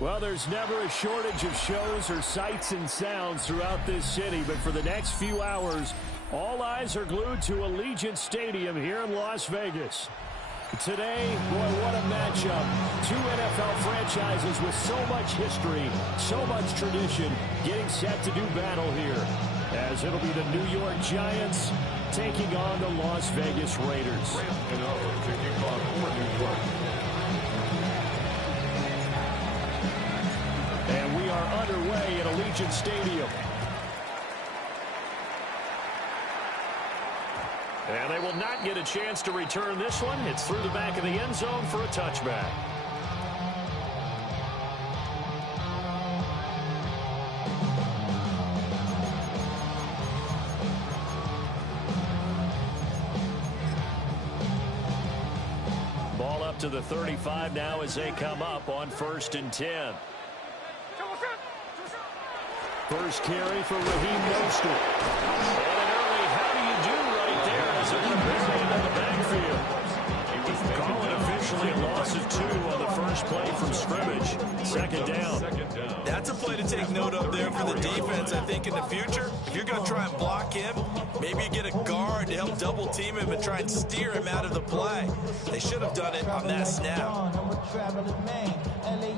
Well, there's never a shortage of shows or sights and sounds throughout this city, but for the next few hours, all eyes are glued to Allegiant Stadium here in Las Vegas. Today, boy, what a matchup. Two NFL franchises with so much history, so much tradition, getting set to do battle here, as it'll be the New York Giants taking on the Las Vegas Raiders. And we are underway at Allegiant Stadium. And they will not get a chance to return this one. It's through the back of the end zone for a touchback. Ball up to the 35 now as they come up on 1st and 10. First carry for Raheem Mostert. And an early how do you do right there as they're going to bury him in the backfield. Call it officially a loss of 2 on the first play from scrimmage. Second down. That's a play to take note of there for the defense. I think in the future, if you're going to try and block him, maybe you get a guard to help double team him and try and steer him out of the play. They should have done it on that snap.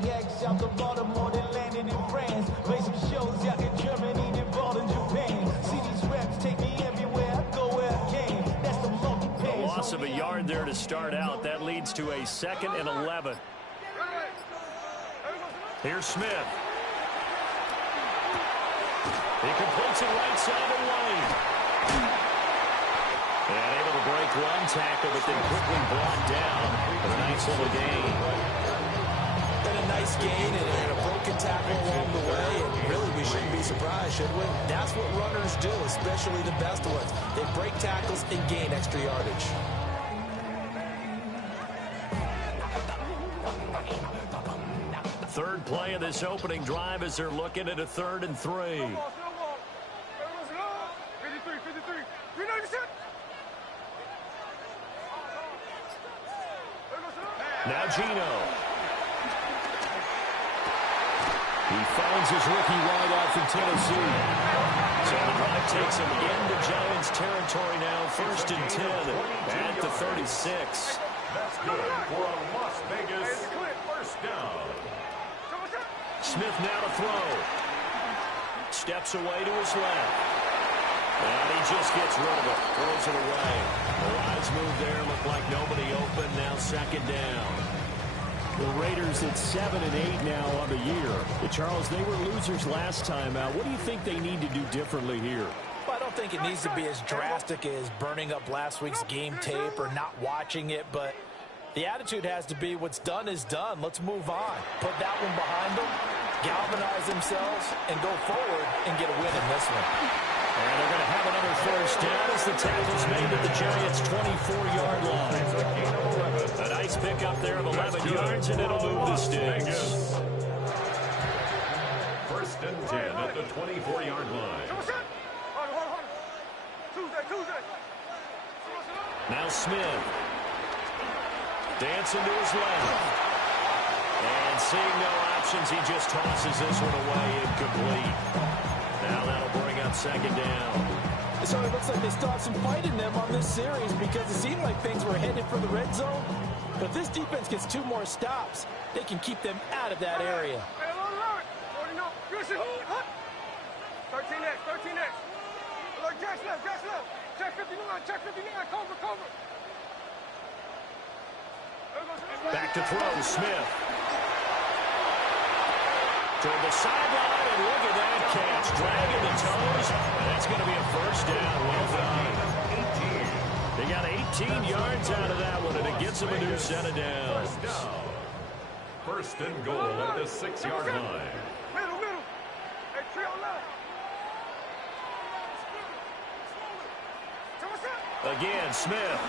LAX out the Baltimore, they landed in France. Play some shows out in Germany, then ball in Japan. See these reps take me everywhere I go where I can. That's the multi-pay. A loss of a yard there to start out. That leads to a 2nd and 11. Here's Smith. He completes it right side of Wayne. And able to break one tackle, but then quickly brought down with a nice little gain. And a nice gain and a broken tackle along the way, and really we shouldn't be surprised, should we? That's what runners do, especially the best ones. They break tackles and gain extra yardage. Third play of this opening drive as they're looking at a 3rd and 3. Now Gino. He finds his rookie wideout from Tennessee. So the drive takes him into Giants territory now. 1st and 10 at the 36. That's good for a Las Vegas first down. Smith now to throw. Steps away to his left. And he just gets rid of it. Throws it away. The wise move there. Looked like nobody open. Now 2nd down. The Raiders at 7 and 8 now on the year. Charles, they were losers last time out. What do you think they need to do differently here? Well, I don't think it needs to be as drastic as burning up last week's game tape or not watching it, but the attitude has to be what's done is done. Let's move on. Put that one behind them, galvanize themselves, and go forward and get a win in this one. And they're going to have another first down as the tackle's made to the Giants' 24-yard line. A nice pickup there of 11 yards, and it'll move the sticks. 1st and 10 at the 24-yard line. Now Smith. Dancing to his left. And seeing no options, he just tosses this one away incomplete. Now that'll bring up 2nd down. So it looks like they still have some fight in them on this series because it seemed like things were headed for the red zone. But if this defense gets 2 more stops, they can keep them out of that area. 13X. Gas left. Check 59, cover. Back to throw, Smith. Toward the sideline, and look at that catch. Dragging the toes, and that's going to be a first down. Well done. They got 18 yards out of that one, and it gets them a new set of downs. First and goal at the 6-yard line. Middle. Hey, trio left. Again, Smith.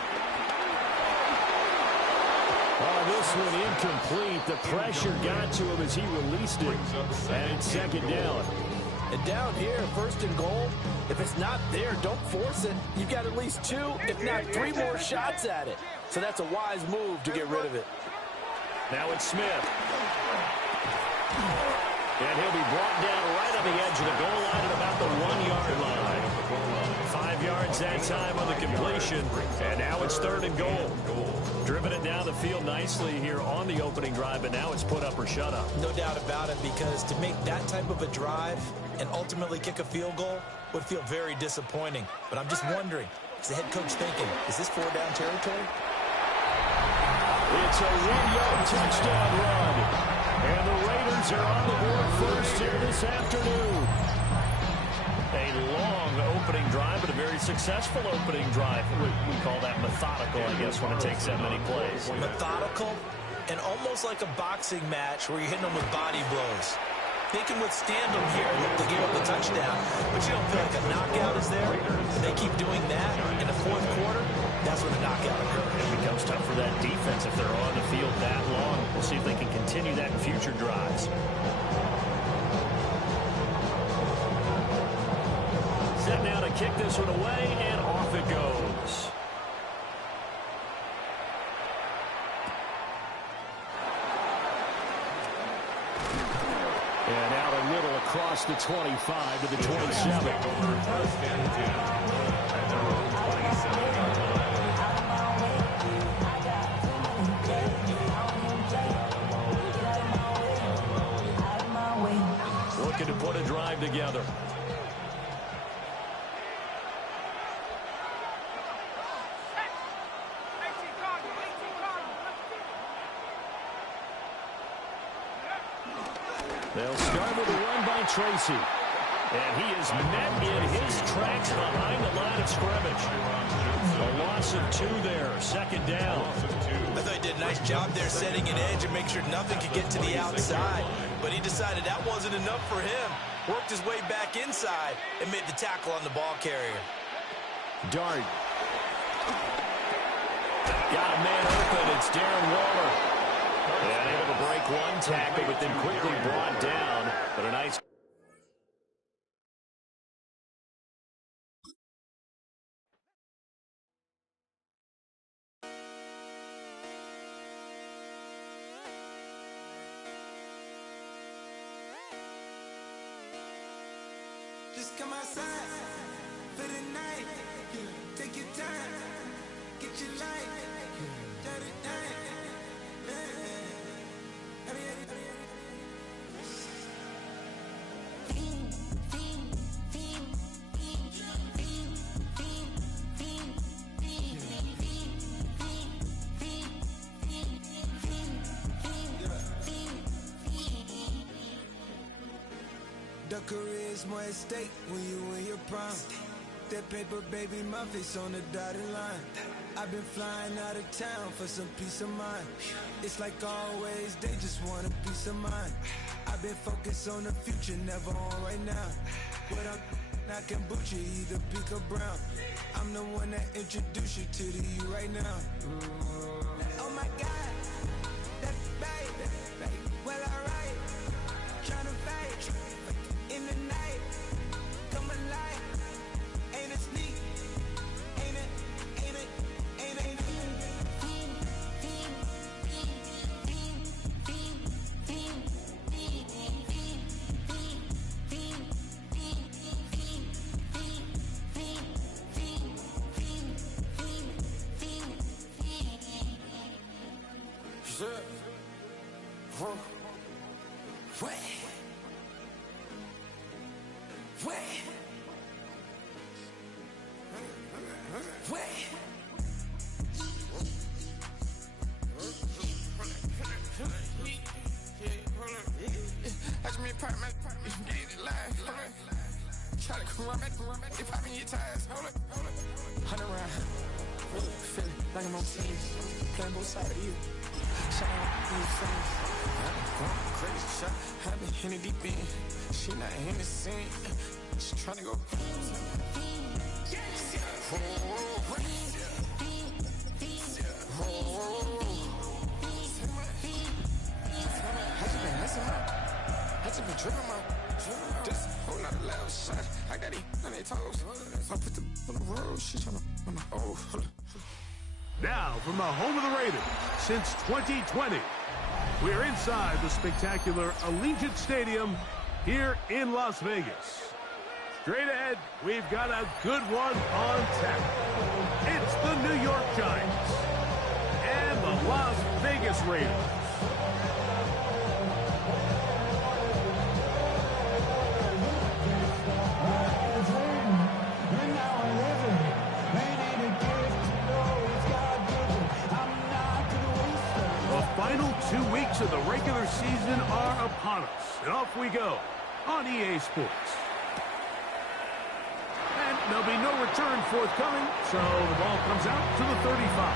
Oh, this one incomplete. The pressure got to him as he released it. And it's second down. And down here, first and goal, if it's not there, don't force it. You've got at least 2, if not 3 more shots at it. So that's a wise move to get rid of it. Now it's Smith. And he'll be brought down right on the edge of the goal line at about the 1-yard line. 5 yards that time on the completion. And now it's third and goal. Driven it down the field nicely here on the opening drive, but now it's put up or shut up. No doubt about it, because to make that type of a drive and ultimately kick a field goal would feel very disappointing. But I'm just wondering, is the head coach thinking, is this 4-down territory? It's a 1-yard touchdown run. And the Raiders are on the board first here this afternoon. A long opening drive, but a very successful opening drive. We call that methodical, I guess, when it takes that many plays. Methodical and almost like a boxing match where you're hitting them with body blows. They can withstand them here. Look, they gave up the touchdown, but you don't feel like a knockout is there. If they keep doing that in the fourth quarter, that's when the knockout occurs. It becomes tough for that defense if they're on the field that long. We'll see if they can continue that in future drives. Set now to kick this one away, and off it goes. And out a little across the 25 to the 27. Looking to put a drive together. They'll start with a run by Tracy. And he is met in his tracks behind the line of scrimmage. A loss of 2 there, second down. I thought he did a nice job there setting an edge and make sure nothing could get to the outside. But he decided that wasn't enough for him. Worked his way back inside and made the tackle on the ball carrier. Dart. Got a man open. It's Darren Waller. And able to break one tackle, but then quickly brought down. But a nice... Just come outside for the night. Take your time, get your life. Shut it down. The career is more at stake when you in your prime. That paper, baby, my face on the dotted line. I've been flying out of town for some peace of mind. It's like always, they just want a peace of mind. I've been focused on the future, never on right now. But I can boot you either pink or brown. I'm the one that introduced you to the you right now. Oh my God, that's babe. Well, alright, tryna fight in the night. Come alive, ain't it sneak? Ain't it? Try to come run back, they popping your tires, hold up. 100 round, feeling like I'm on team, playing both sides of you. Crazy shot, I've been in it deep in. She not in the scene. She tryna go. I just been tripping my. This whole nother level shot. I got it on their toes. I put the on the road. She tryna. Oh. Now, from the home of the Raiders since 2020, we're inside the spectacular Allegiant Stadium here in Las Vegas. Straight ahead, we've got a good one on tap. It's the New York Giants and the Las Vegas Raiders. The final 2 weeks of the regular season are upon us, and off we go on EA Sports. And there'll be no return forthcoming, so the ball comes out to the 35.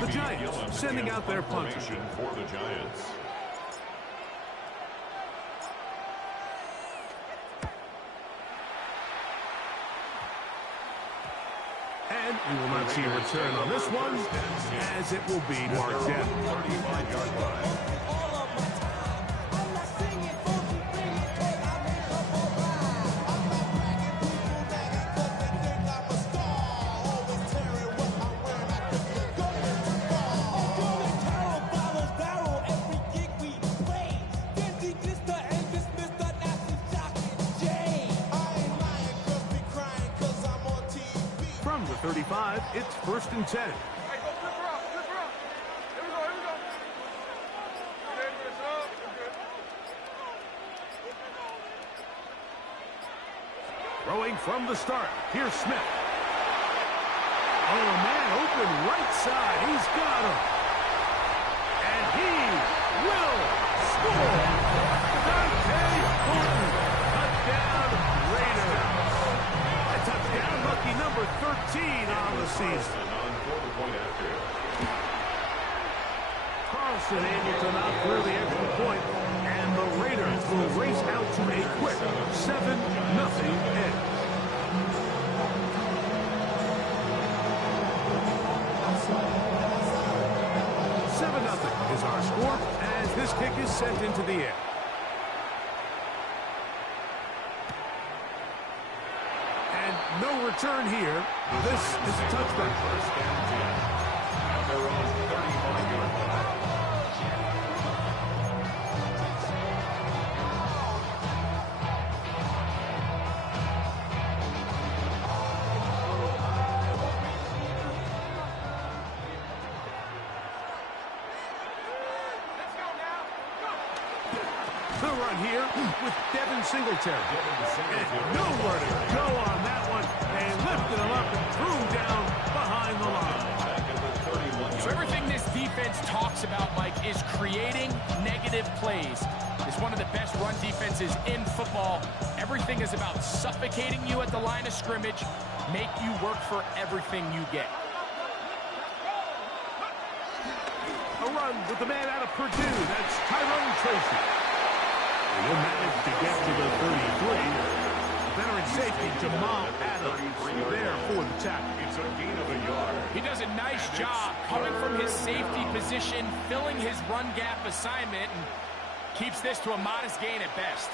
The Giants sending out their punter. For the Giants. And we will not see a return on this one, as it will be marked down. 35-yard line. From the 35, it's 1st and 10. Hey, go flip her up, flip her up. Here we go, here we go. Okay, it's up, we're good. Throwing from the start, here's Smith. Oh, man, open right side. He's got him. And he will score. Dante Horton. Touchdown, Raiders. A touchdown, lucky number 13 on the season. Carlson able to knock through the extra point, and the Raiders will race out to a quick 7-0 edge. 7-0 is our score as this kick is sent into the air. And no return here. This is a touchback. At their own 35-yard line. The run here with Devin Singletary. And nowhere to go on that one. They lifted him up and threw him down behind the line. So everything this defense talks about, Mike, is creating negative plays. It's one of the best run defenses in football. Everything is about suffocating you at the line of scrimmage, make you work for everything you get. A run with the man out of Purdue. That's Tyrone Tracy. He'll manage to get to the 33. Veteran safety Jamal Adams there for the tackle. It's a gain of a yard. He does a nice job coming from his safety position, filling his run gap assignment, and keeps this to a modest gain at best.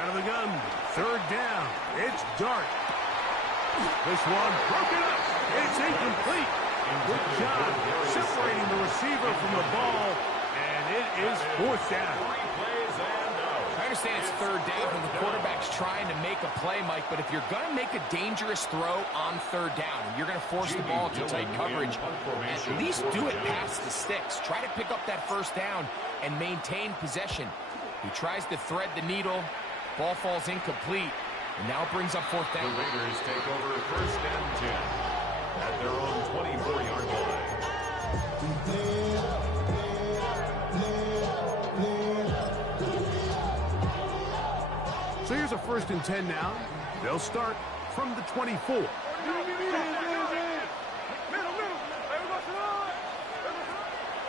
Out of the gun, 3rd down. It's Dart. This one broken up. It's incomplete. Good job separating the receiver from the ball, and it is 4th down. I understand it's 3rd down and the quarterback's trying to make a play, Mike, but if you're going to make a dangerous throw on 3rd down, you're going to force the ball to tight coverage, at least do it past the sticks. Try to pick up that 1st down and maintain possession. He tries to thread the needle, Ball falls incomplete, and now it brings up fourth down. The Raiders take over first and 10 at their own 24-yard line. So here's a first and 10 now. They'll start from the 24.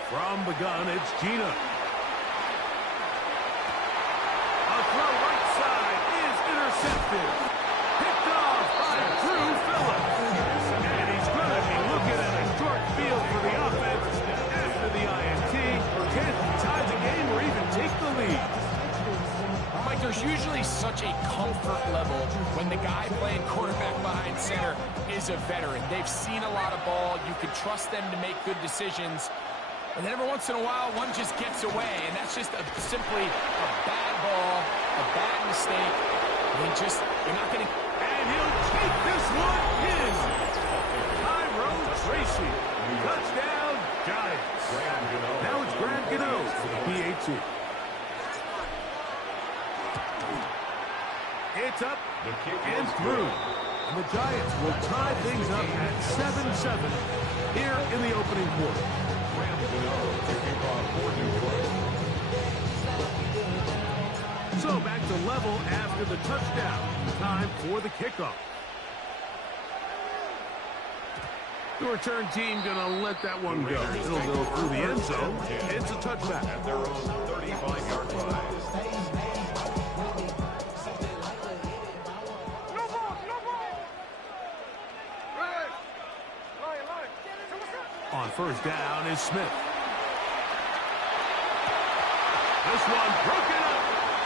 From the gun, it's Gina. A throw right side is intercepted. Picked off by Drew Phillips. And he's going to be looking at a short field for the offense after the INT. Can't tie the game or even take the lead. Mike, there's usually such a comfort level when the guy playing quarterback behind center is a veteran. They've seen a lot of ball. You can trust them to make good decisions. And then every once in a while, one just gets away, and that's just simply a bad ball, a bad mistake. You're not going to... And he'll take this one in. Tyrone Tracy. Touchdown, Giants. Now it's Grant Gano for the PAT. It's up and through. And the Giants will tie things up at 7-7 here in the opening quarter. So back to level after the touchdown. Time for the kickoff. The return team going to let that one go. It'll go through the end zone. It's a touchback. At their own 35-yard line. On first down is Smith. This one broken up.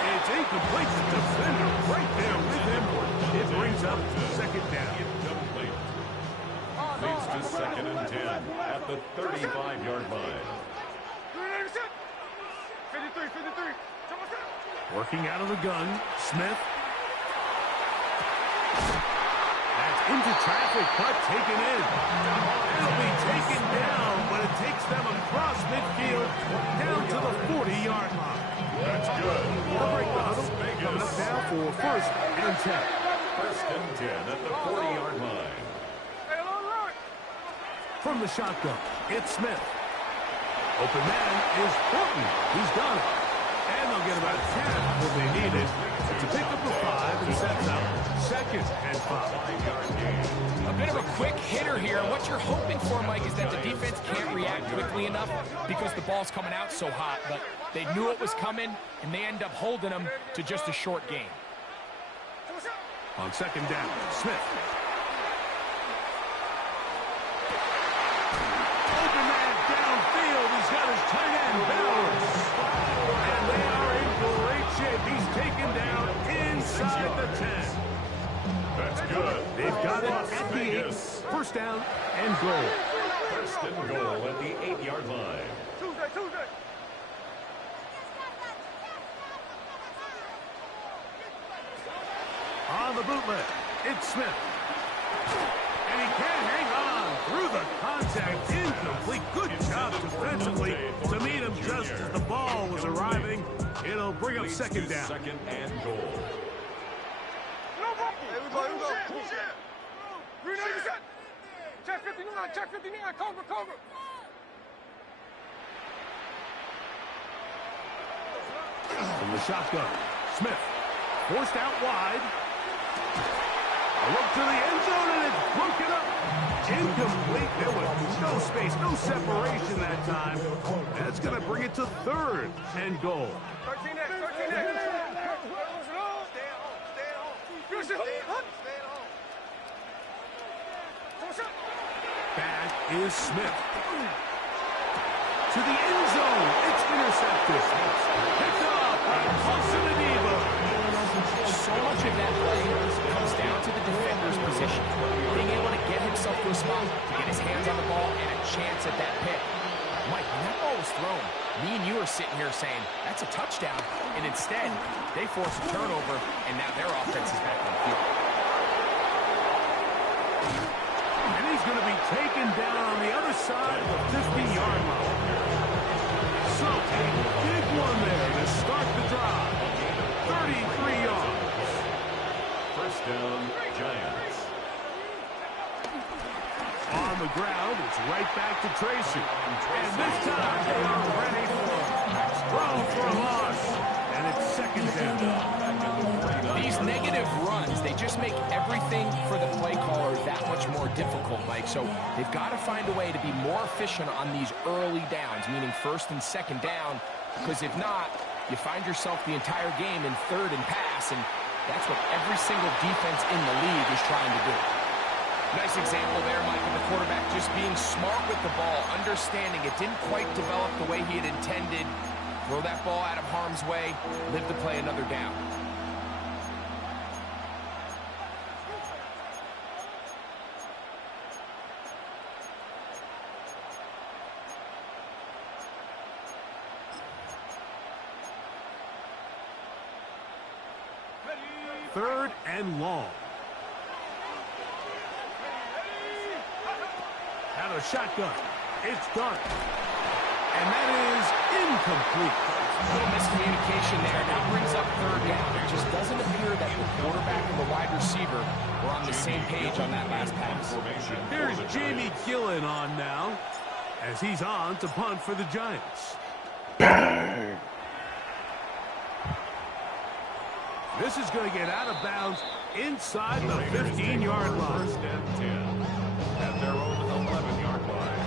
It's incomplete. The defender right there with him. It brings up second down. Leads to second and 10 at the 35-yard line. 53. Working out of the gun, Smith. That's into traffic, but taken in. It'll be taken down, but it takes them across midfield down to the 40-yard line. That's good. We'll break the huddle. Coming up now for first and 10. First and 10 at the 40-yard line. From the shotgun, it's Smith. Open man is Horton. He's got it. And they'll get about 10 what they needed. It's a pickup of 5 and sets up second and 5. A bit of a quick hitter here. What you're hoping for, Mike, is that the defense can't react quickly enough because the ball's coming out so hot. But they knew it was coming, and they end up holding them to just a short game. On second down, Smith. Open man downfield. He's got his tight end balance. And they are in great shape. He's taken down inside the 10. That's good. They've got it at the 8. First down and goal. First and goal at the 8-yard line. Tuesday. On the bootleg, it's Smith. And he can't hang on through the contact. Incomplete. Good job defensively to meet him just as the ball was arriving. It'll bring up second down. Second and goal. Here we go. Green 80 set. Check 59. Cover. From the shotgun, Smith forced out wide. A look to the end zone, and it's broken up. Incomplete. There was no space, no separation that time. That's going to bring it to third and goal. 13 X. Back is Smith. To the end zone. It's intercepted. Picked off by Paulson Adebo. So much of that play comes down to the defender's position. Being able to get himself to a spot, to get his hands on the ball, and a chance at that pick. Mike, when that ball was thrown, me and you are sitting here saying, that's a touchdown. And instead, they force a turnover, and now their offense is back on the field. And he's going to be taken down on the other side of the 50-yard line. So, a big one there to start the drive. 33 yards. First down, Giants. On the ground, it's right back to Tracy. And this time they are ready for throw for a loss. And it's second down. These negative runs, they just make everything for the play caller that much more difficult, Mike. So they've got to find a way to be more efficient on these early downs, meaning first and second down, because if not, you find yourself the entire game in third and pass, and that's what every single defense in the league is trying to do. Nice example there, Mike, of the quarterback just being smart with the ball, understanding it didn't quite develop the way he had intended. Throw that ball out of harm's way, live to play another down. Third and long. Out of shotgun. It's done. And that is incomplete. A little miscommunication there. Now brings up third down. It just doesn't appear that the quarterback and the wide receiver were on the same page on that last pass. Here's Jamie Gillen on now, as he's on to punt for the Giants. This is going to get out of bounds inside the 15-yard line. First and 10 at their own 11-yard line.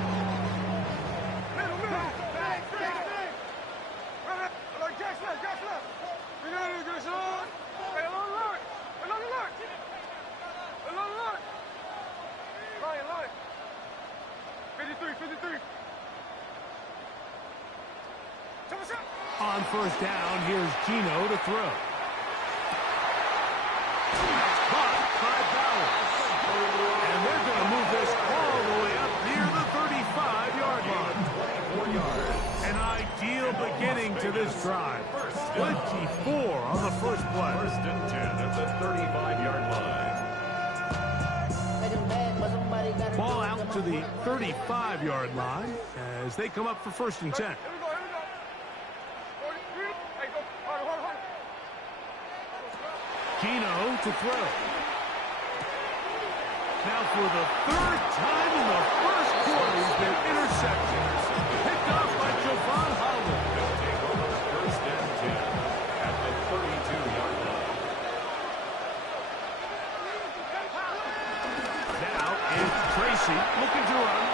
On first down, here's Gino to throw. Caught by Bowers. And they're going to move this all the way up near the 35-yard line. 24 yards. An ideal beginning to this drive. 24 on the first play. First and 10 at the 35-yard line. Ball out to the 35-yard line as they come up for first and 10. Gino to throw. Now for the third time in the first quarter, he's been intercepted. Picked off by Javon Holland. They'll take over first and 10 at the 32-yard line. Now it's Tracy looking to run,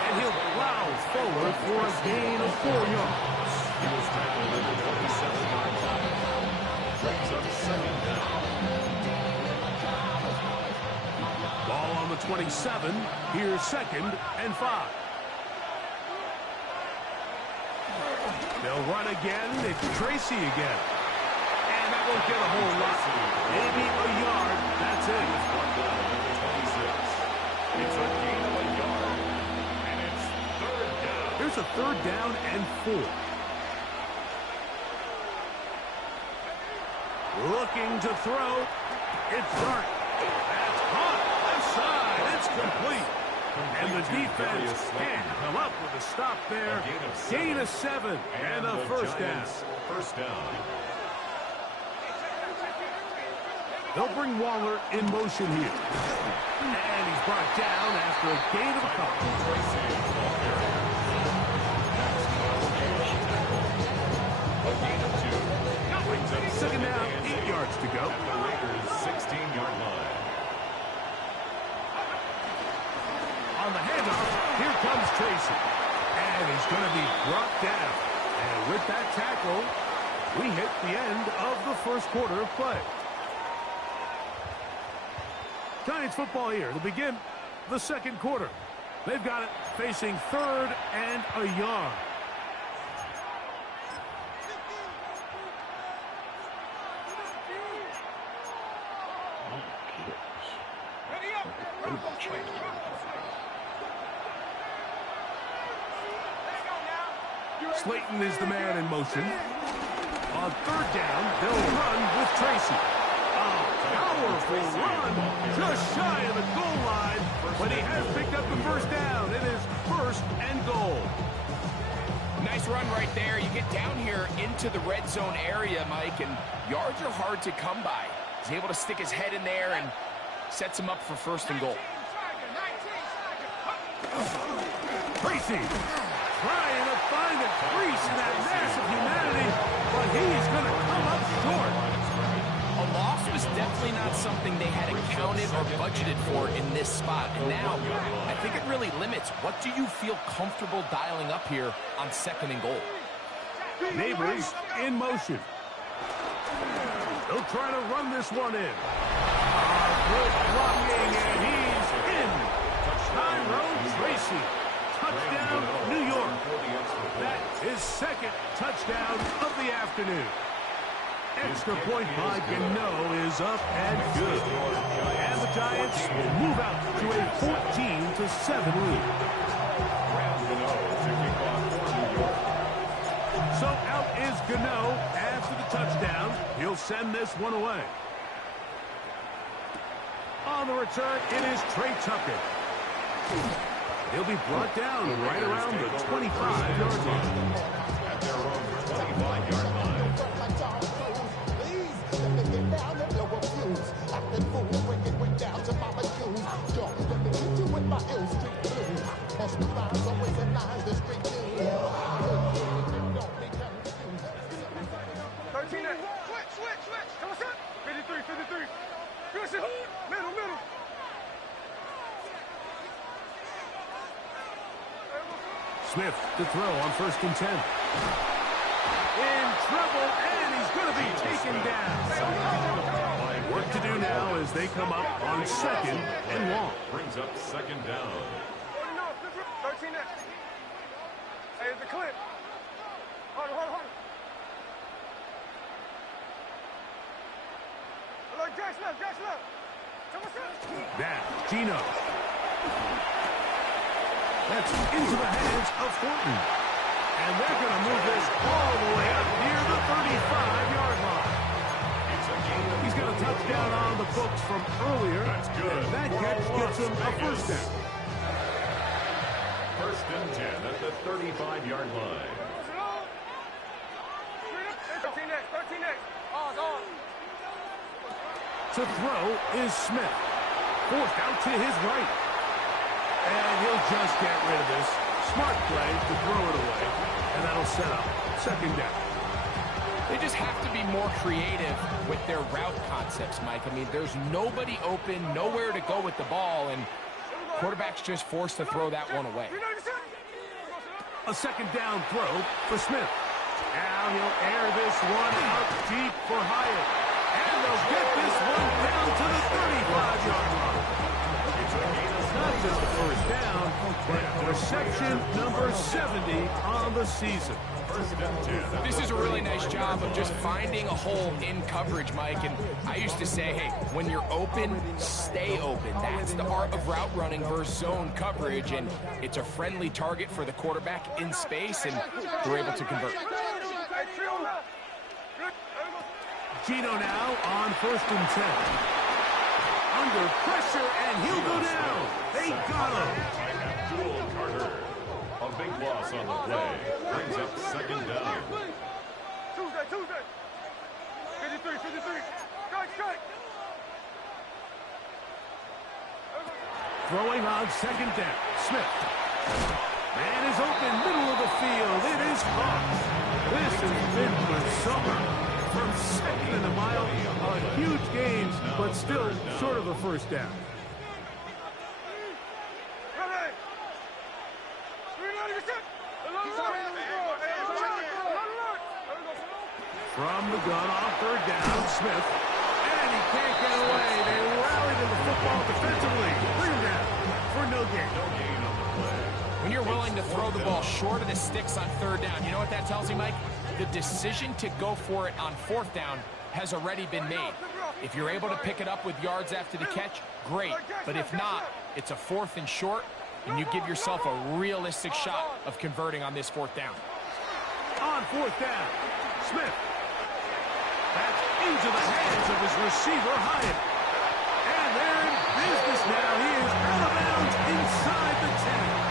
and he'll plow forward for a gain of 4 yards. He was tackled at the 27-yard line. Brings up second down. Ball on the 27. Here's second and 5. They'll run again. It's Tracy again. And that won't get a whole lot. Maybe a yard. That's it. Brought down at the 26. It's a gain of a yard. And it's third down. Here's a third down and 4. Looking to throw. It's Dart. That's caught. Left side. It's complete. And the defense can't come up with a stop there. Gain of 7 and a first down. First down. They'll bring Waller in motion here. And he's brought down after a gain of a couple. Second down, 8 yards to go. At the Raiders' 16-yard line. On the handoff, here comes Tracy. And he's going to be brought down. And with that tackle, we hit the end of the first quarter of play. Giants football here to begin the second quarter. They've got it facing third and a yard. Slayton is the man in motion. On third down, they'll run with Tracy. A powerful run just shy of the goal line, but he has picked up the first down. It is first and goal. Nice run right there. You get down here into the red zone area, Mike, and yards are hard to come by. He's able to stick his head in there and sets him up for 1st and goal. Tracy trying to find a crease in that mass of humanity, but he's going to come up short. A loss was definitely not something they had accounted or budgeted for in this spot. And now, I think it really limits what do you feel comfortable dialing up here on 2nd and goal. Neighbors in motion. They'll try to run this one in. Good blocking, and he's in. Tyrone Tracy. Touchdown, New York. That is 2nd touchdown of the afternoon. Extra point by Gano is up and good. And the Giants will move out to a 14-7 lead. So out is Gano after the touchdown. He'll send this one away. On the return, it is Trey Tucker. He'll be brought down right around the 25-yard line. At their own 25-yard line. Switch. Come on, 53. Good shit. Middle. Smith to throw on 1st and 10. In trouble, and he's going to be taken down. Work to do now as they come up on 2nd and long. Brings up 2nd down. 13 next. Hey, it's the clip. Hold on. Look, Jack's left. Now, Gino. That's into the hands of Thornton. And they're going to move this all the way up near the 35-yard line. He's got a touchdown on the books from earlier. That's good. And that catch gets him a 1st down. 1st and 10 at the 35-yard line. 13 next. On. To throw is Smith. Forced out to his right. And he'll just get rid of this. Smart play to throw it away. And that'll set up 2nd down. They just have to be more creative with their route concepts, Mike. I mean, there's nobody open, nowhere to go with the ball, and quarterback's just forced to throw that one away. A 2nd down throw for Smith. Now he'll air this one out deep for Hyatt. And they'll get this one down to the 35-yard line. It's not just a 1st down, but reception number 70 on the season. This is a really nice job of just finding a hole in coverage, Mike. And I used to say, hey, when you're open, stay open. That's the art of route running versus zone coverage. And it's a friendly target for the quarterback in space, and they're able to convert. Gino now on 1st and 10. Under pressure, and he'll go down. They got him. Abdul Carter. A big loss on the play. Brings up 2nd down. Tuesday. 53. Strike. Throwing on 2nd down. Smith. Man is open, middle of the field. It is Fox. This has been the summer. From 2nd and a mile, a huge gain, but still short of a 1st down. From the gun on 3rd down, Smith. And he can't get away. They rally to the football defensively. Bring him down for no gain. When you're willing to throw the ball short of the sticks on 3rd down, you know what that tells you, Mike? The decision to go for it on 4th down has already been made. If you're able to pick it up with yards after the catch, great. But if not, it's a 4th and short, and you give yourself a realistic shot of converting on this 4th down. On 4th down, Smith. That's into the hands of his receiver, Hyatt. And they're in business now. He is out of bounds inside the 10.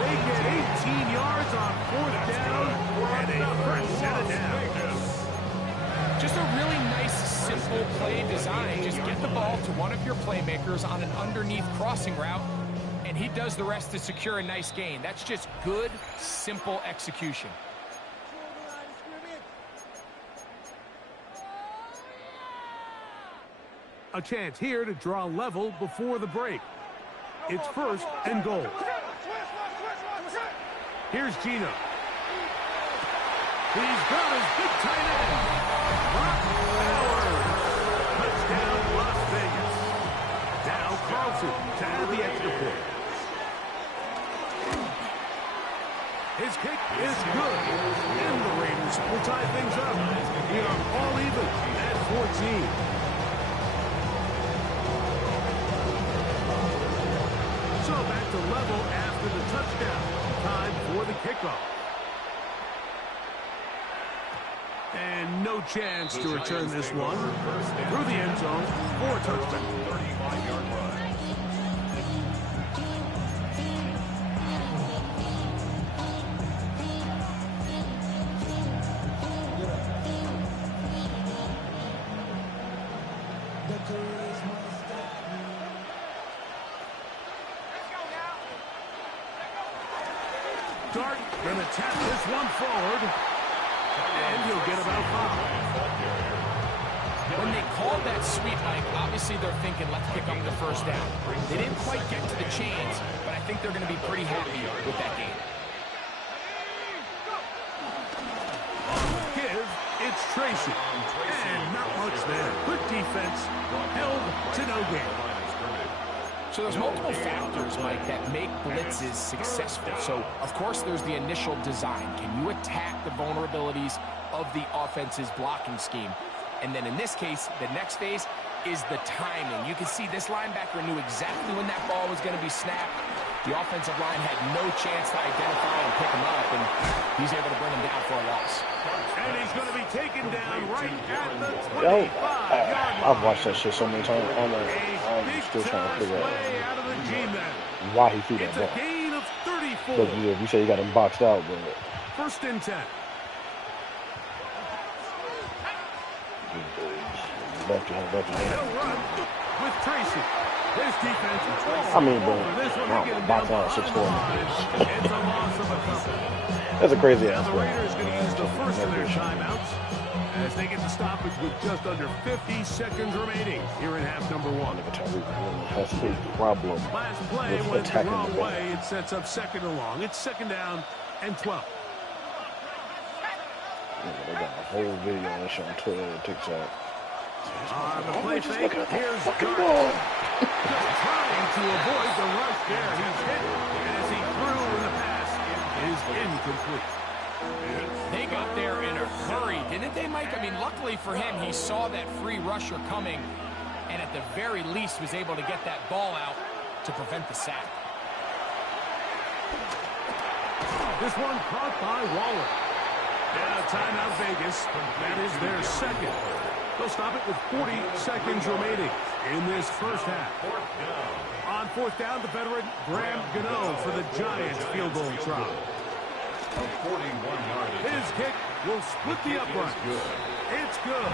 They get 18 yards on 4th down and a fresh set of downs. Just a really nice, simple play design. Just get the ball to one of your playmakers on an underneath crossing route, and he does the rest to secure a nice gain. That's just good, simple execution. A chance here to draw level before the break. It's first and goal. Here's Gino. He's got his big tight end. Brock Bowers. Touchdown, Las Vegas. Now Carlson to add the extra point. His kick is good. And the Raiders will tie things up. We are all even at 14. So back to level after the touchdown. Time for the kickoff. And no chance to return this one. Through the end zone for a touchdown. 35-yard run. Dart gonna tap this one forward, and he'll get about 5. When they called that sweep, Mike, obviously they're thinking, let's pick up the first down. They didn't quite get to the chains, but I think they're going to be pretty happy with that game. Give, it's Tracy. And not much there. Good defense, held to no gain. So there's multiple factors, Mike, that make blitzes successful. So, of course, there's the initial design. Can you attack the vulnerabilities of the offense's blocking scheme? And then in this case, the next phase is the timing. You can see this linebacker knew exactly when that ball was going to be snapped. The offensive line had no chance to identify and pick him up, and he's able to bring him down for a loss. And he's going to be taken down right at the 25-yard line. I've watched that shit so many times. I'm still trying to figure out why he threw that ball. Gain of 34. Look, you say you got him boxed out, but first and 10. Back to him. He'll run with Tracy. His defense. I mean, bro, box out 6'4". It's a loss of a couple. That's a crazy ass The play. Raiders going to use the first of their timeouts as they get the stoppage with just under 50 seconds remaining here in half number 1. That's a big problem. Last play with went the attacking wrong the ball. way. It sets up second and long. It's second down and 12. They got a whole video on this on Twitter and TikTok. The play fake. Here's Dart. Just trying to avoid the rush there. He's hit as he threw in the pass. It is incomplete. They got there in a hurry, didn't they, Mike? I mean, luckily for him, he saw that free rusher coming, and at the very least was able to get that ball out to prevent the sack. This one caught by Waller. And a timeout Vegas. That is their second. They'll stop it with 40 seconds remaining in this first half. On fourth down, the veteran Graham Gano for the Giants field goal try. His kick will split the upright. It's good.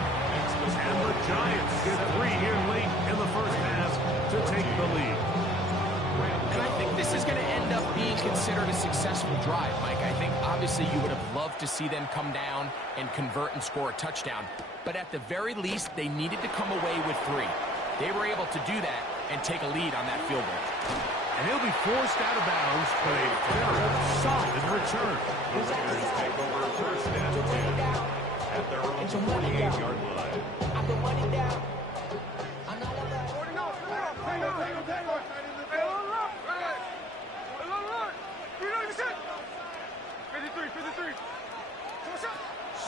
And the Giants get 3 here late in the first half to take the lead. And I think this is going to end up being considered a successful drive, Mike. I think obviously you would have loved to see them come down and convert and score a touchdown. But at the very least, they needed to come away with 3. They were able to do that and take a lead on that field goal. And he'll be forced out of bounds, but a very solid return. The Raiders take over first and 10 at their own 48-yard line.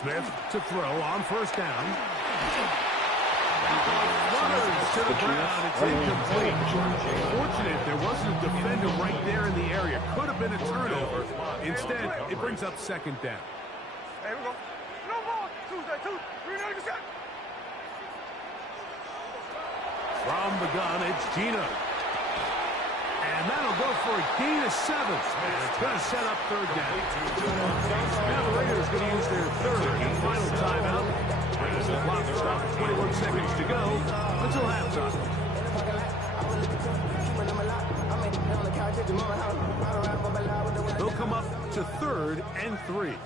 Smith to throw on first down. Runners to the ground. It's incomplete. Fortunate there wasn't a defender right there in the area. Could have been a turnover. Instead, it brings up second down. Hey, we go. No ball. Tuesday. From the gun, it's Gino. And that'll go for a gain of 7. And it's going to set up third down. Now the Raiders are going to use their third and final timeout. As the clock stops, 21 seconds to go until halftime. They'll come up to 3rd and 3. Here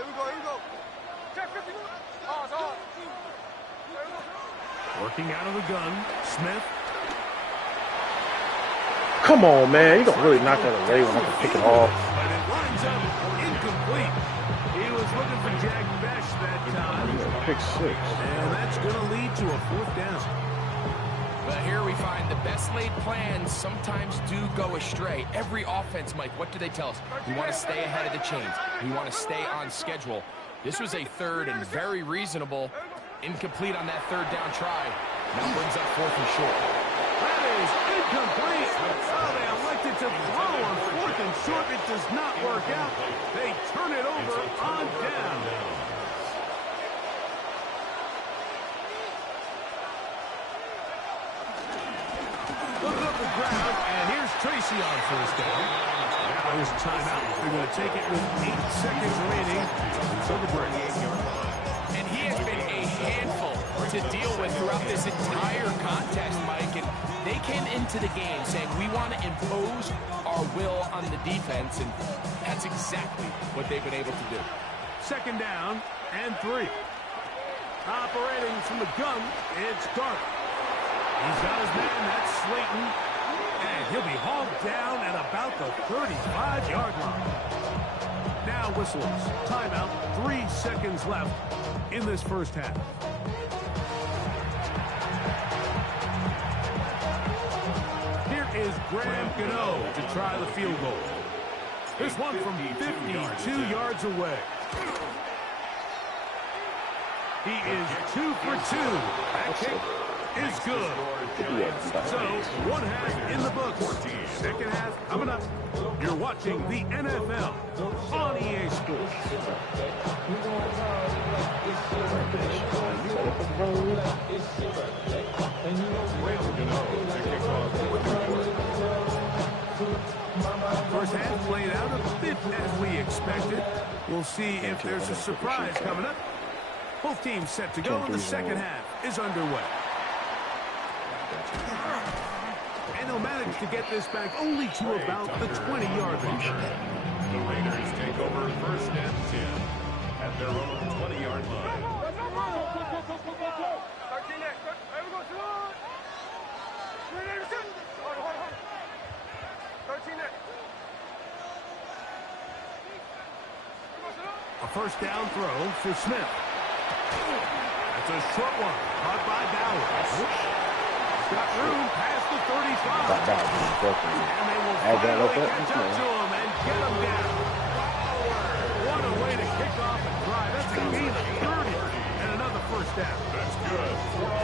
we go. Check 50. Hard. Working out of the gun, Smith. Come on, man. You don't really knock that away when I can pick it off. But it lines up incomplete. He was looking for Jack Besh that time. Pick 6. And that's going to lead to a 4th down. But here we find the best laid plans sometimes do go astray. Every offense, Mike, what do they tell us? We want to stay ahead of the chains. We want to stay on schedule. This was a 3rd and very reasonable. Incomplete on that 3rd down try. Now brings up 4th and short. That is incomplete. Oh, they elected to throw on 4th and short. It does not work out. They turn it over on down. Looking up the ground, and here's Tracy on 1st down. Now his timeout. They're going to take it with 8 seconds remaining until the break. And he has been a handful to deal with throughout this entire contest, Mike. And they came into the game saying, we want to impose our will on the defense, and that's exactly what they've been able to do. 2nd down and 3. Operating from the gun, it's Dark. He's got his man, that's Slayton. And he'll be hauled down at about the 35-yard line. Now whistles. Timeout. 3 seconds left in this first half. Here is Graham Gano to try the field goal. This one from 52 yards away. He is 2 for 2. That kick is good. So, 1 half in the books. 2nd half coming up. You're watching the NFL on EA Sports. First half played out a bit as we expected. We'll see if there's a surprise coming up. Both teams set to go, and the 2nd half is underway. And they'll manage to get this back only to about the 20-yard line. The Raiders take over 1st and 10 at their own 20-yard line. A 1st down throw for Smith. That's a short one, caught by Bowers. Got room past the 35. And they will finally catch up to him and get him down. What a way to kick off a drive. That's a gain of 30 and another 1st down. That's good.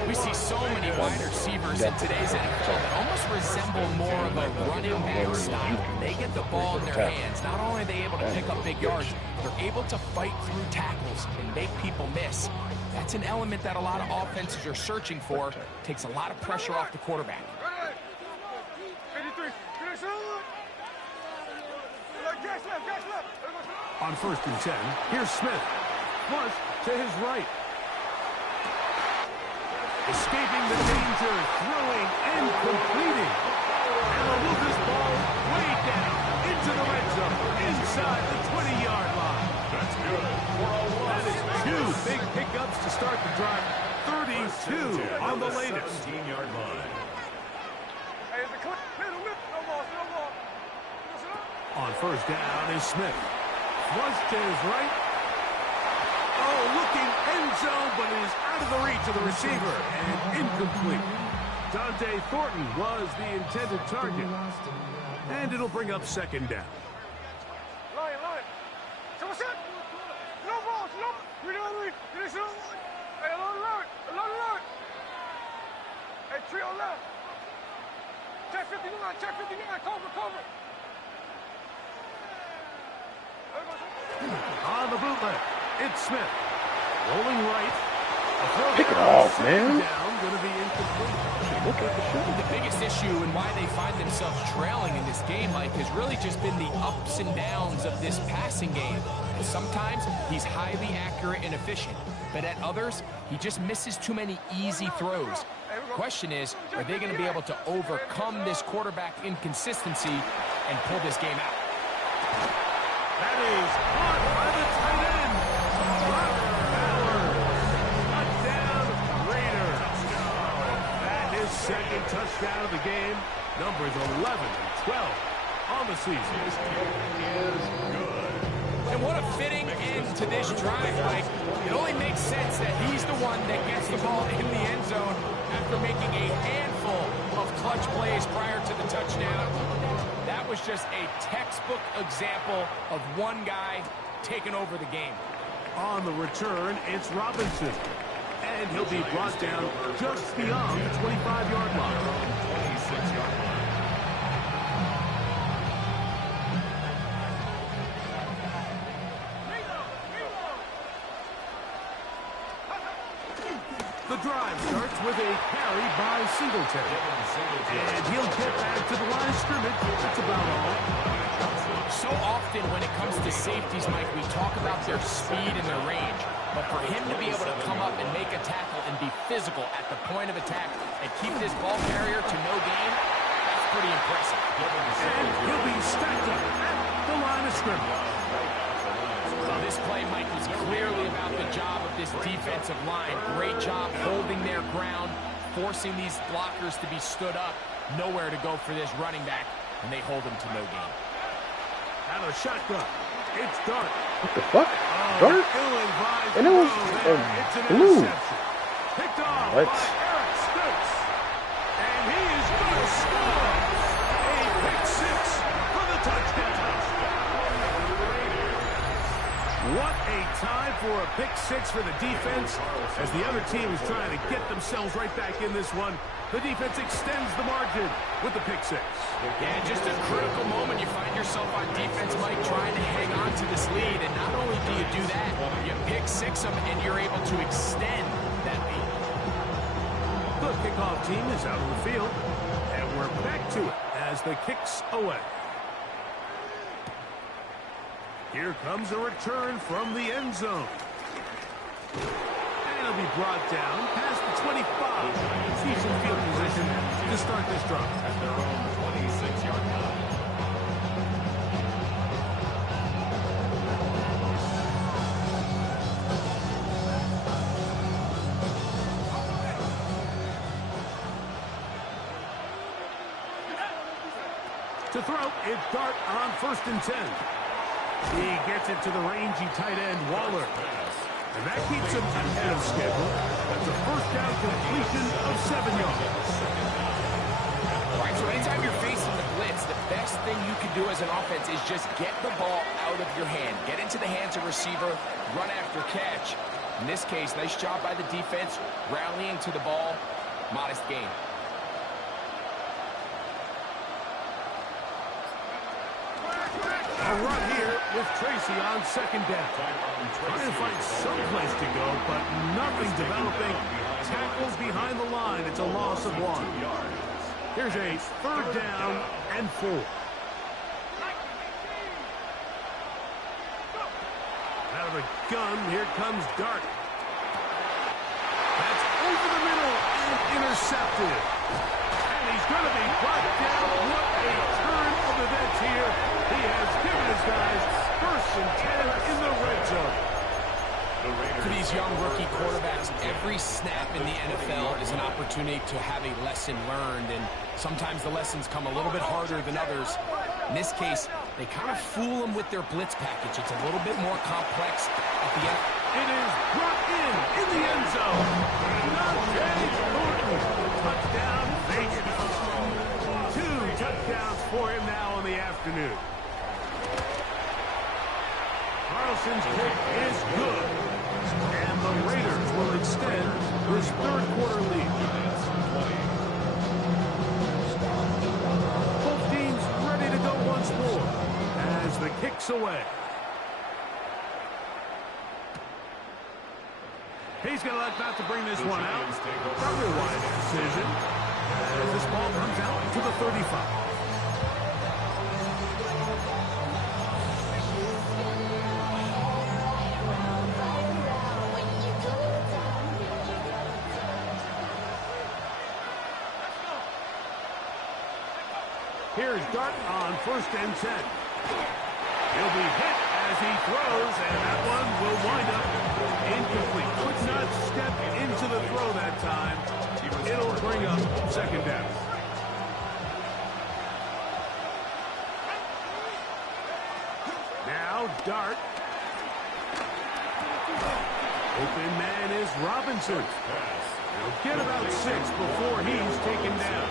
We see so many wide receivers in today's NFL that almost resemble more of a running back style. They get the ball in their hands. Not only are they able to pick up big yards, they're able to fight through tackles and make people miss. That's an element that a lot of offenses are searching for. Takes a lot of pressure off the quarterback. On 1st and 10, here's Smith. Flush to his right. Escaping the danger, throwing and completing. And they'll move this ball way down into the red zone, inside the 20-yard line. That's good. That is 2 big pickups to start the drive. 32 on the latest. 17-yard line. On 1st down is Smith. Flush to his right. Oh, looking end zone, but it is out of the reach of the receiver. And incomplete. Dante Thornton was the intended target. And it'll bring up 2nd down. On the bootleg, it's Smith. Rolling right. Pick it off, man. Look at the shot. The biggest issue and why they find themselves trailing in this game, Mike, has really just been the ups and downs of this passing game. And sometimes he's highly accurate and efficient, but at others, he just misses too many easy throws. Question is, are they going to be able to overcome this quarterback inconsistency and pull this game out? That is caught by the tight end. Touchdown, Raiders. That is second touchdown of the game. Numbers 11 and 12 on the season. And what a fitting end to this drive, Mike. It only makes sense that he's the one that gets the ball in the end zone after making a handful of clutch plays prior to the touchdown. That was just a textbook example of one guy taking over the game. On the return, it's Robinson. And he'll be brought down just beyond the 25-yard line. 26-yard line. The drive starts with a carry by Singletary. And he'll get back to the line of scrimmage. That's about all. So often when it comes to safeties, Mike, we talk about their speed and their range. But for him to be able to come up and make a tackle and be physical at the point of attack and keep this ball carrier to no gain, that's pretty impressive. And he'll be stacked up at the line of scrimmage. Well, this play, Mike, was clearly about the job of this defensive line. Great job holding their ground, forcing these blockers to be stood up. Nowhere to go for this running back, and they hold him to no gain. Out of shotgun. It's Dart. What the fuck? Dart? And it was blue. Picked off What? by Eric Stokes. And he is going to score. A pick six for the touchdown. What a time for a pick six for the defense. As the other team is trying to get themselves right back in this one, the defense extends the margin with the pick six. Yeah, just a critical moment. You find yourself on defense, Mike, trying to hang on to this lead. And not only do you do that, you pick six them and you're able to extend that lead. The kickoff team is out on the field. And we're back to it as the kick's away. Here comes a return from the end zone. And he'll be brought down past the 25. Decent field position to start this drive. At their own 26-yard line. To throw, it's Dart on 1st and 10. He gets it to the rangy tight end, Waller. And that keeps him ahead of schedule. That's a first down completion of 7 yards. All right, so anytime you're facing the blitz, the best thing you can do as an offense is just get the ball out of your hand. Get into the hands of receiver, run after catch. In this case, nice job by the defense, rallying to the ball, modest gain. A run here with Tracy on 2nd down. Trying to find some place to go, but nothing developing. Tackles behind the line. It's a loss of 1. Here's a 3rd down and 4. Out of the gun, here comes Dart. That's over the middle and intercepted. And he's going to be brought down. What a turn of events here. He has given his guys 1st and 10 in the red zone. For these young rookie quarterbacks, every snap in the NFL is an opportunity to have a lesson learned, and sometimes the lessons come a little bit harder than others. In this case, they kind of fool them with their blitz package. It's a little bit more complex at the end. It is brought in the end zone. Touchdown, Vegas. 2 touchdowns for him now in the afternoon. Carlson's kick is good. And the Raiders will extend this 3rd quarter lead. Both teams ready to go once more as the kick's away. He's going to elect not to bring this one out. Probably a wide decision. As this ball comes out to the 35. Here's Dart on 1st and 10. He'll be hit as he throws, and that one will wind up incomplete. Could not step into the throw that time. It'll bring up 2nd down. Now Dart. Open man is Robinson. He'll get about 6 before he's taken down.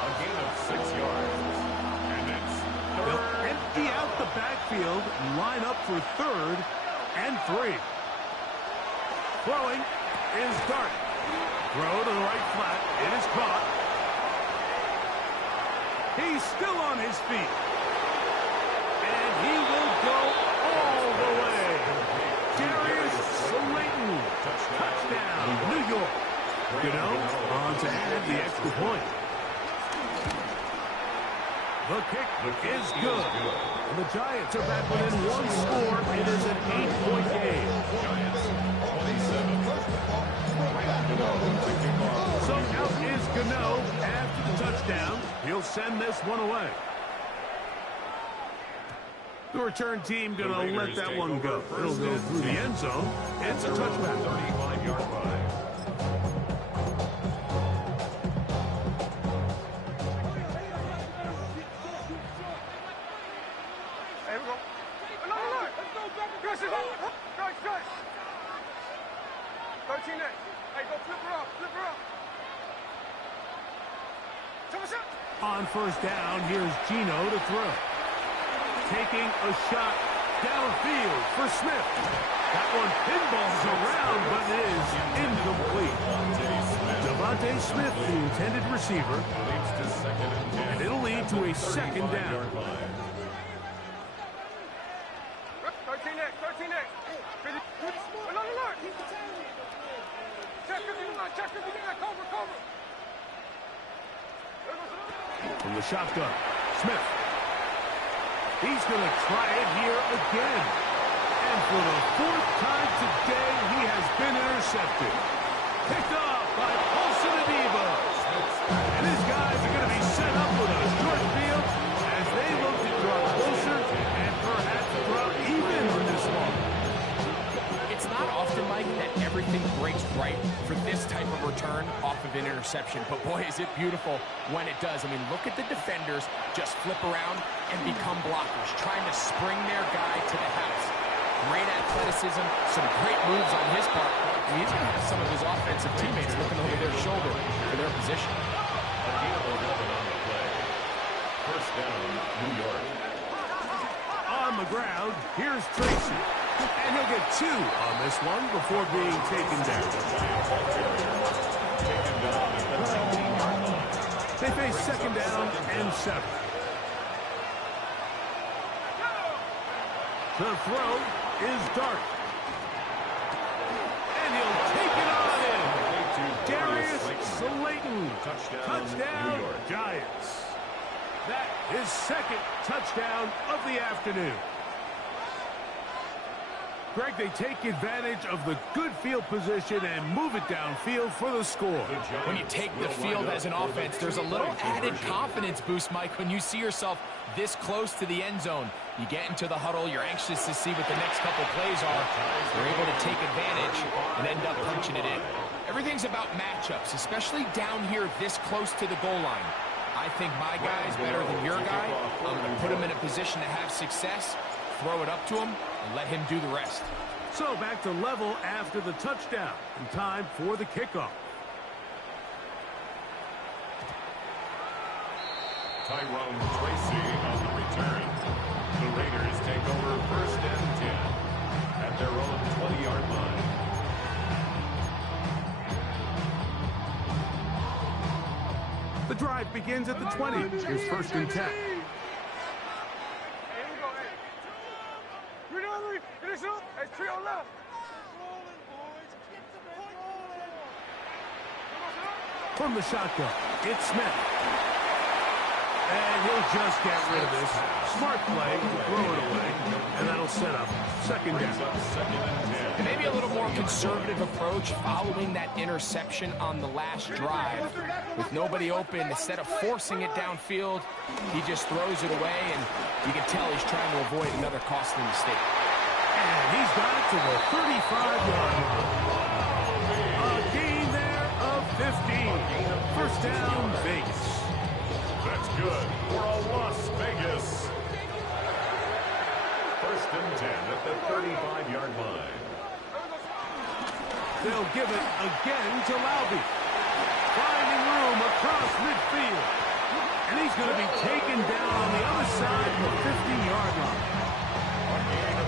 A gain of 6 yards. And it's They'll empty out the backfield, line up for 3rd and 3. Throwing is Dart. Throw to the right flat. It is caught. He's still on his feet. And he will go all the way. Darius Slayton. Touchdown, New York. Gano on to add the extra point. The kick is good. And the Giants are back within 1 score. It is an 8-point game. So out is Gano after the touchdown. He'll send this one away. The return team going to let that one go. It'll go through the end zone. It's a touchback. 35-yard line. Here we go. No. Let's go back. Guys. 13 next. Hey, go flip her up. On 1st down, here's Gino to throw. Taking a shot downfield for Smith. That one pinballs around, but it is incomplete. Devontae Smith, the intended receiver, and it'll lead to a 2nd down. 13 next. No. Check 59. Cover. From the shotgun, Smith. He's going to try it here again. And for the 4th time today, he has been intercepted. Picked off by Paulson Adebo. And his guys are going to be set up with a short field as they look to draw closer and perhaps draw even on this one. It's not often, Mike, that everything breaks right for this type of return off of an interception. But boy, is it beautiful when it does. I mean, look at the defenders just flip around and become blockers, trying to spring their guy to the house. Great athleticism, some great moves on his part. And he's going to have some of his offensive teammates looking over their shoulder for their position. A gain of 11 on the play. 1st down, New York. On the ground, here's Tracy. And he'll get 2 on this one before being taken down. They face 2nd down and 7. The throw is Dart. And he'll take it on in. Darius Slayton. Touchdown, New York Giants. That is 2nd touchdown of the afternoon. Greg, they take advantage of the good field position and move it downfield for the score. When you take the field as an offense, there's a little added confidence boost, Mike, when you see yourself this close to the end zone. You get into the huddle, you're anxious to see what the next couple plays are. You're able to take advantage and end up punching it in. Everything's about matchups, especially down here this close to the goal line. I think my guy's better than your guy. I'm going to put him in a position to have success, throw it up to him, and let him do the rest. So back to level after the touchdown. And time for the kickoff. Tyrone Tracy on the return. The Raiders take over 1st and 10 at their own 20-yard line. The drive begins at the 20. Here's 1st and 10. Finish up. Hey, trio left. From the shotgun, it's Smith. And he'll just get rid of this. Smart play, throw it away, and that'll set up second down. And maybe a little more conservative approach following that interception on the last drive. With nobody open, instead of forcing it downfield, he just throws it away, and you can tell he's trying to avoid another costly mistake. And he's got it to the 35-yard line. A gain there of 15. First down, Vegas. That's good for a Las Vegas. First and 10 at the 35-yard line. They'll give it again to Laube. Finding room across midfield. And he's going to be taken down on the other side of the 50-yard line.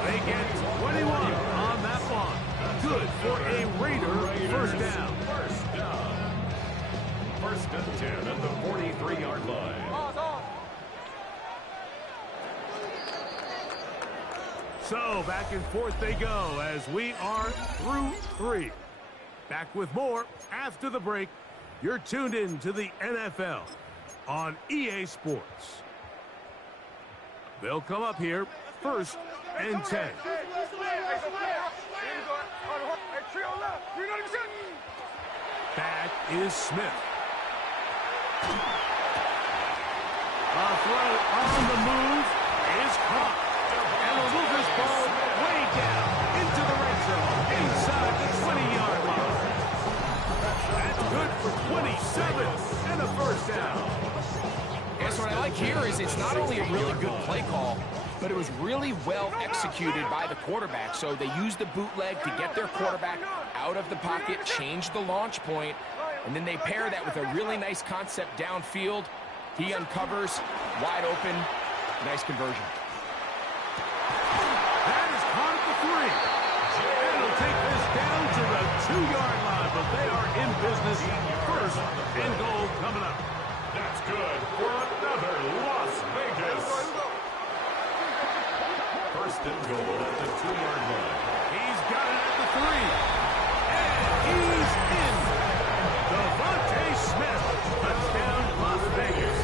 They get 21 on that one. Good for a Raider first down. First and 10 at the 43-yard line. So back and forth they go as we are through 3. Back with more after the break. You're tuned in to the NFL on EA Sports. They'll come up here first and 10. Back is Smith. A throw on the move is caught. And will move this ball way down into the red zone inside the 20-yard line. That's good for 27 and a first down. Yes, what I like here is it's not only a really good play call, but it was really well executed by the quarterback. So they used the bootleg to get their quarterback out of the pocket, change the launch point, and then they pair that with a really nice concept downfield. He uncovers, wide open, nice conversion. That is caught at the 3. And it'll take this down to the 2-yard line, but they are in business. First and goal coming up. That's good for another Las Vegas. First and goal at the 2-yard line. He's got it at the 3. And he's in. Devontae Smith. Touchdown, Las Vegas.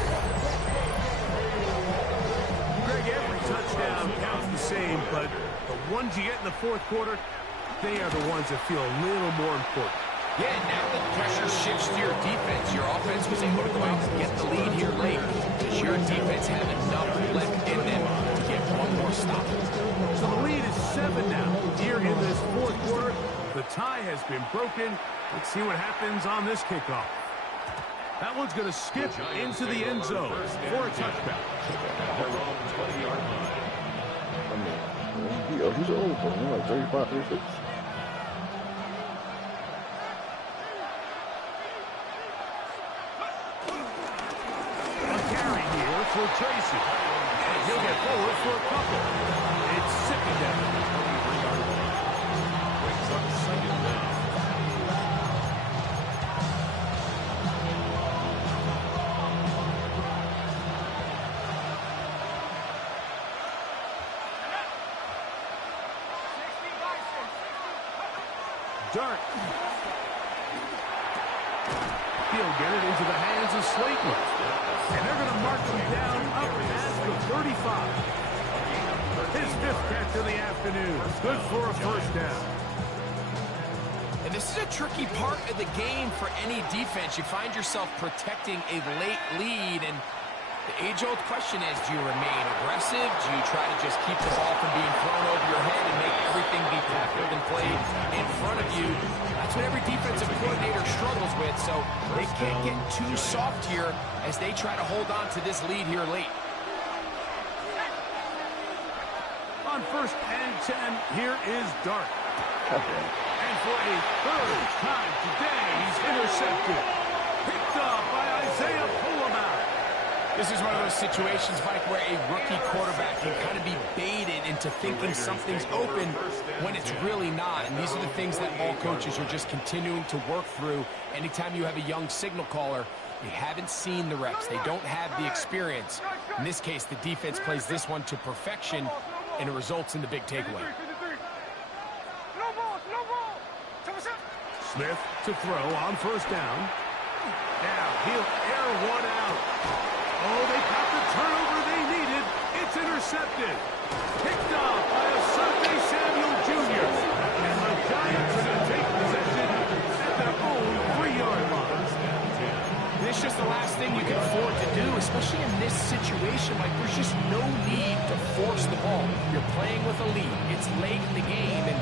Greg, every touchdown counts the same, but the ones you get in the fourth quarter, they are the ones that feel a little more important. Yeah, now the pressure shifts to your defense. Your offense was able to go out and get the lead here late. Does your defense have enough left in them to get one more stop? So the lead is 7 now here in this fourth quarter. The tie has been broken. Let's see what happens on this kickoff. That one's going to skip into the end zone for a touchdown. I mean, he's old, like 35, 36. For Tracy. And he'll get forward for a couple. It's second down. Brings up second down. Dart. He'll get it into the hands of Slayton. And they're going to mark him down up past the 35. His 5th catch of the afternoon. Good for a first down. And this is a tricky part of the game for any defense. You find yourself protecting a late lead, and the age-old question is, do you remain aggressive? Do you try to just keep the ball from being thrown over your head and make everything be tackled and played in front of you? That's what every defensive coordinator struggles with, so they can't get too soft here as they try to hold on to this lead here late. On first and 10, here is Dart. And for a 3rd time today, he's intercepted. Picked up by Isaiah Pullman. This is one of those situations, Mike, where a rookie quarterback can kind of be baited into thinking something's open when it's really not. And these are the things that all coaches are just continuing to work through. Anytime you have a young signal caller, they haven't seen the reps. They don't have the experience. In this case, the defense plays this one to perfection, and it results in the big takeaway. Smith to throw on first down. Now he'll air one out. Oh, they got the turnover they needed. It's intercepted. Picked off by a Sunday Samuel Jr. And the Giants are going to take possession at their own 3-yard line. This is just the last thing you can afford to do, especially in this situation. Like, there's just no need to force the ball. You're playing with a lead. It's late in the game, and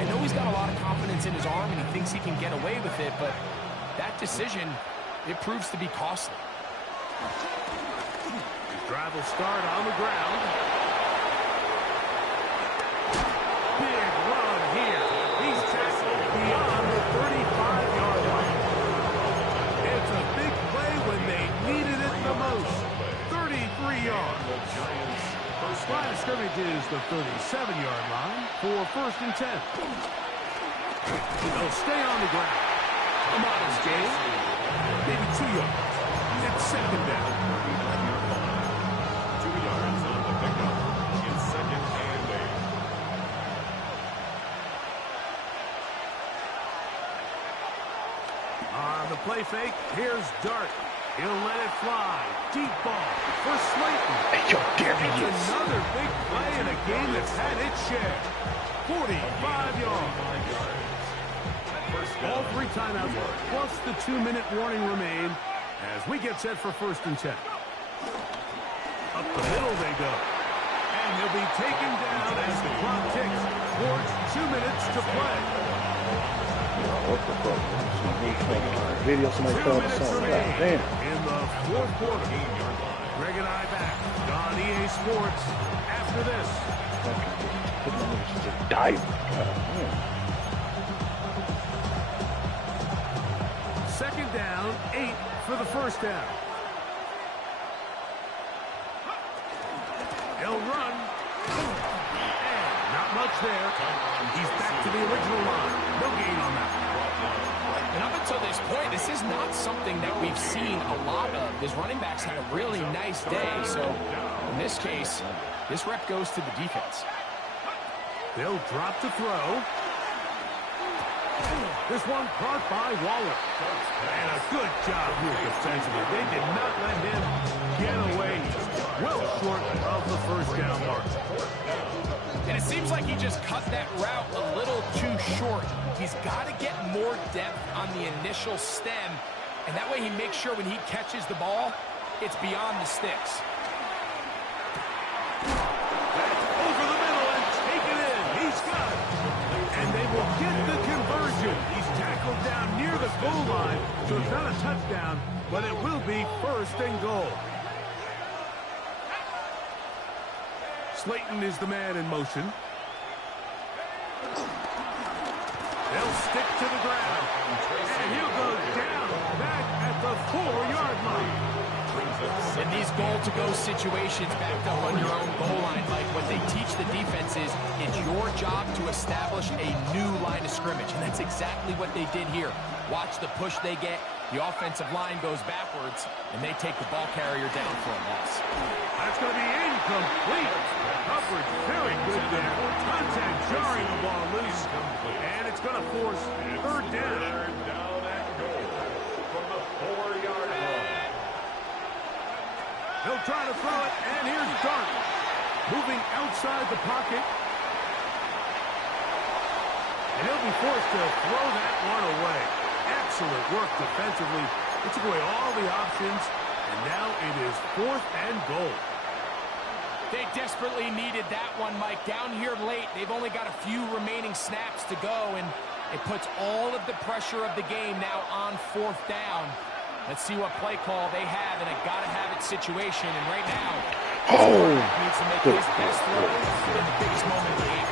I know he's got a lot of confidence in his arm, and he thinks he can get away with it, but that decision, it proves to be costly. His drive will start on the ground. Big run here. He's tackled beyond the 35-yard line. It's a big play when they needed it the most. 33 yards. Line of scrimmage is the 37-yard line for 1st and 10. They'll stay on the ground. A modest gain. Maybe 2 yards. It's 2nd down. 2 yards on the pickup. It's 2nd and 8. On the play fake, here's Dart. He'll let it fly. Deep ball for Slayton. It's another big play in a game that's had its share. 45 yards. All 3 timeouts plus the 2-minute warning remain as we get set for 1st and 10. Up the middle they go. And he'll be taken down as the clock ticks towards 2 minutes to play. Video somebody fell the song. God damn. In the 4th quarter. Greg and I back on EA Sports after this. Just dive. God damn. 2nd down, 8 for the 1st down. He'll run. And not much there. He's back to the original line. No gain on that. And up until this point, this is not something that we've seen a lot of. His running backs had a really nice day. So in this case, this rep goes to the defense. They'll drop to throw. This one caught by Waller. And a good job here defensively. They did not let him get away. Well short of the 1st down mark. And it seems like he just cut that route a little too short. He's got to get more depth on the initial stem, and that way he makes sure when he catches the ball, it's beyond the sticks. Over the middle and take it in. He's got it. And they will get the conversion. He's tackled down near the goal line, so it's not a touchdown, but it will be 1st and goal. Slayton is the man in motion. They'll stick to the ground. And he'll go down back at the 4-yard line. In these goal-to-go situations backed up on your own goal line, like what they teach the defense is it's your job to establish a new line of scrimmage. And that's exactly what they did here. Watch the push they get. The offensive line goes backwards, and they take the ball carrier down for a loss. That's going to be incomplete. Coverage very good there. Contact jarring the ball loose. And it's going to force 3rd down. Down and goal from the 4-yard line. He'll try to throw it, and here's Dart. Moving outside the pocket. And he'll be forced to throw that one away. Excellent work defensively. It took away all the options, and now it is 4th and goal. They desperately needed that one, Mike. Down here late, they've only got a few remaining snaps to go, and it puts all of the pressure of the game now on 4th down. Let's see what play call they have in a gotta-have-it situation, and right now, needs to make his best throw in the biggest moment of the game.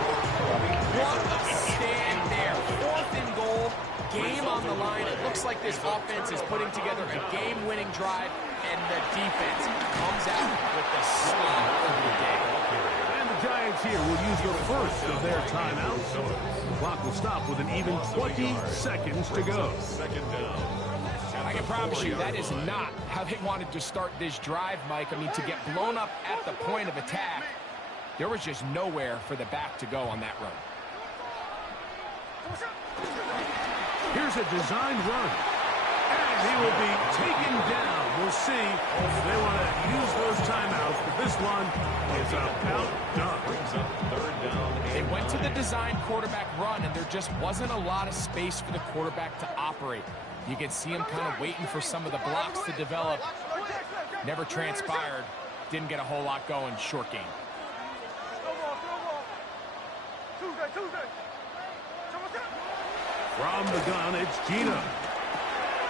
What a stand there. 4th and goal, game on the line. It looks like this offense is putting together a game-winning drive, and the defense comes out with the stop of the day. And the Giants here will use the first of their timeouts. The clock will stop with an even 20 seconds to go. 2nd down. I can promise you that is not how they wanted to start this drive, Mike. I mean, to get blown up at the point of attack, there was just nowhere for the back to go on that run. Here's a designed run. And he will be taken down. We'll see if they want to use those timeouts, but this one is about done. They went to the design quarterback run, and there just wasn't a lot of space for the quarterback to operate. You can see him kind of waiting for some of the blocks to develop. Never transpired. Didn't get a whole lot going. Short game. From the gun, it's Gina.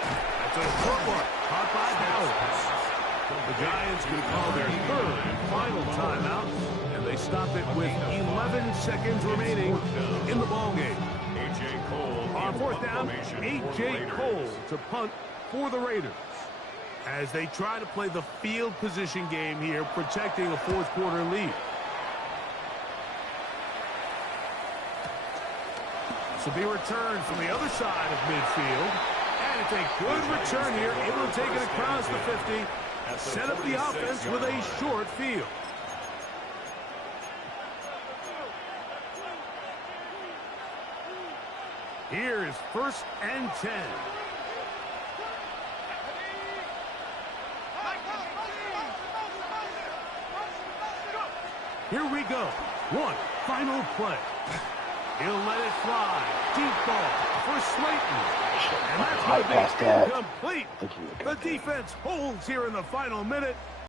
That's a short one, caught by Bowers. The Giants can call their third and final timeout, and they stop it with 11 seconds remaining in the ballgame. On fourth down, A.J. Cole to punt for the Raiders, as they try to play the field position game here, protecting a fourth quarter lead. This will be returned from the other side of midfield. And it's a good return here, able to take it across the 50. Set up the offense with a short field. Here is 1st and 10. Here we go. One final play. He'll let it fly. Deep ball for Slayton. And that's going to be incomplete. The defense holds here in the final minute.